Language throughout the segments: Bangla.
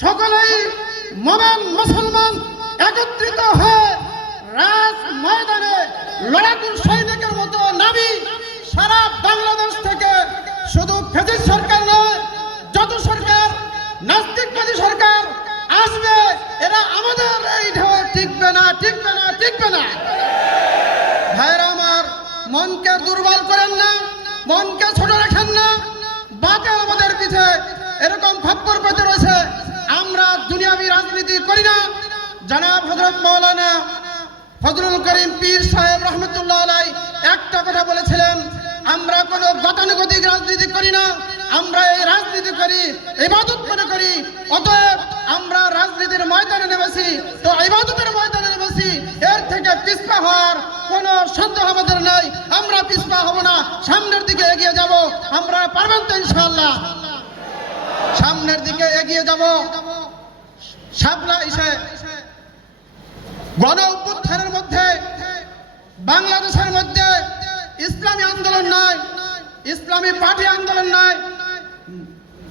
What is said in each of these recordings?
সকলেই মোমেন মুসলমান একত্রিত হয়ে রাজ ময়দানে লড়াকুর সৈনিকের মতো নামি সারা বাংলাদেশ থেকে শুধু ফেজিস সরকার নয়, যত সরকার, নাস্তিকবাদী সরকার আসবে, এরা আমাদের এই ঢেউ টিকবে না টিকবে না টিকবে না। ভাইরা আমার, মনকে দুর্বল করেন না, মনকে ছোট রাখেন না বাতে আমাদের পিছে এরকম খপ্পর জানাব হজরত মৌলানা ফজলুল করিম পীর সাহেব রহমতুল্লাহ আলাই একটা কথা বলেছিলেন, আমরা কোনো গতানুগতিক রাজনীতি করি না, আমরা এই রাজনীতি করি, ইবাদত মনে করি, অতএব আমরা রাজনীতির ময়দানে নেমেছি, তো ইবাদতের ময়দানে নেমেছি, এর থেকে পিছপা হওয়ার কোনো সন্দেহ আমাদের নাই, আমরা পিছপা হব না, সামনের দিকে এগিয়ে যাব, আমরা পারবেন তো ইনশাআল্লাহ। সামনের দিকে এগিয়ে যাব। সাবলা এসে গণ অভ্যুত্থানের মধ্যে, বাংলাদেশের মধ্যে ইসলামী আন্দোলন নয়, ইসলামী পার্টি আন্দোলন নয়,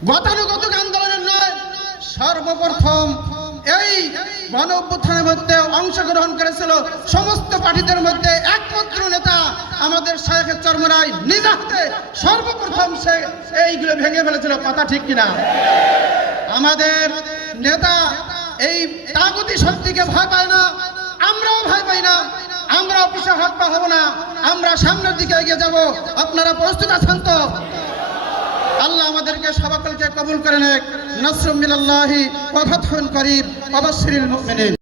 গতানুগতিক আন্দোলনের নয়, সর্বপ্রথম এই গণ অভ্যুত্থানের মধ্যে অংশগ্রহণ করেছিল সমস্ত পার্টিদের মধ্যে একমাত্র নেতা আমাদের শেখ চর্মরাই নিজ সর্বপ্রথম সে এইগুলো ভেঙে ফেলেছিল, কথা ঠিক কিনা? আমাদের নেতা এই তাগতি শক্তিকে ভয় পায় না। আমরাও ভয় পাই না। আমরা অফিসে হাত পা হব না। আমরা সামনের দিকে এগিয়ে যাব। আপনারা প্রস্তুত আছেন তো? আল্লাহ আমাদেরকে সবাকলকে কবুল করে নেক। নসরুম মিনাল্লাহি ওয়া ফাতহুন করিব ওয়া বাশশিরিল মুমিনিন।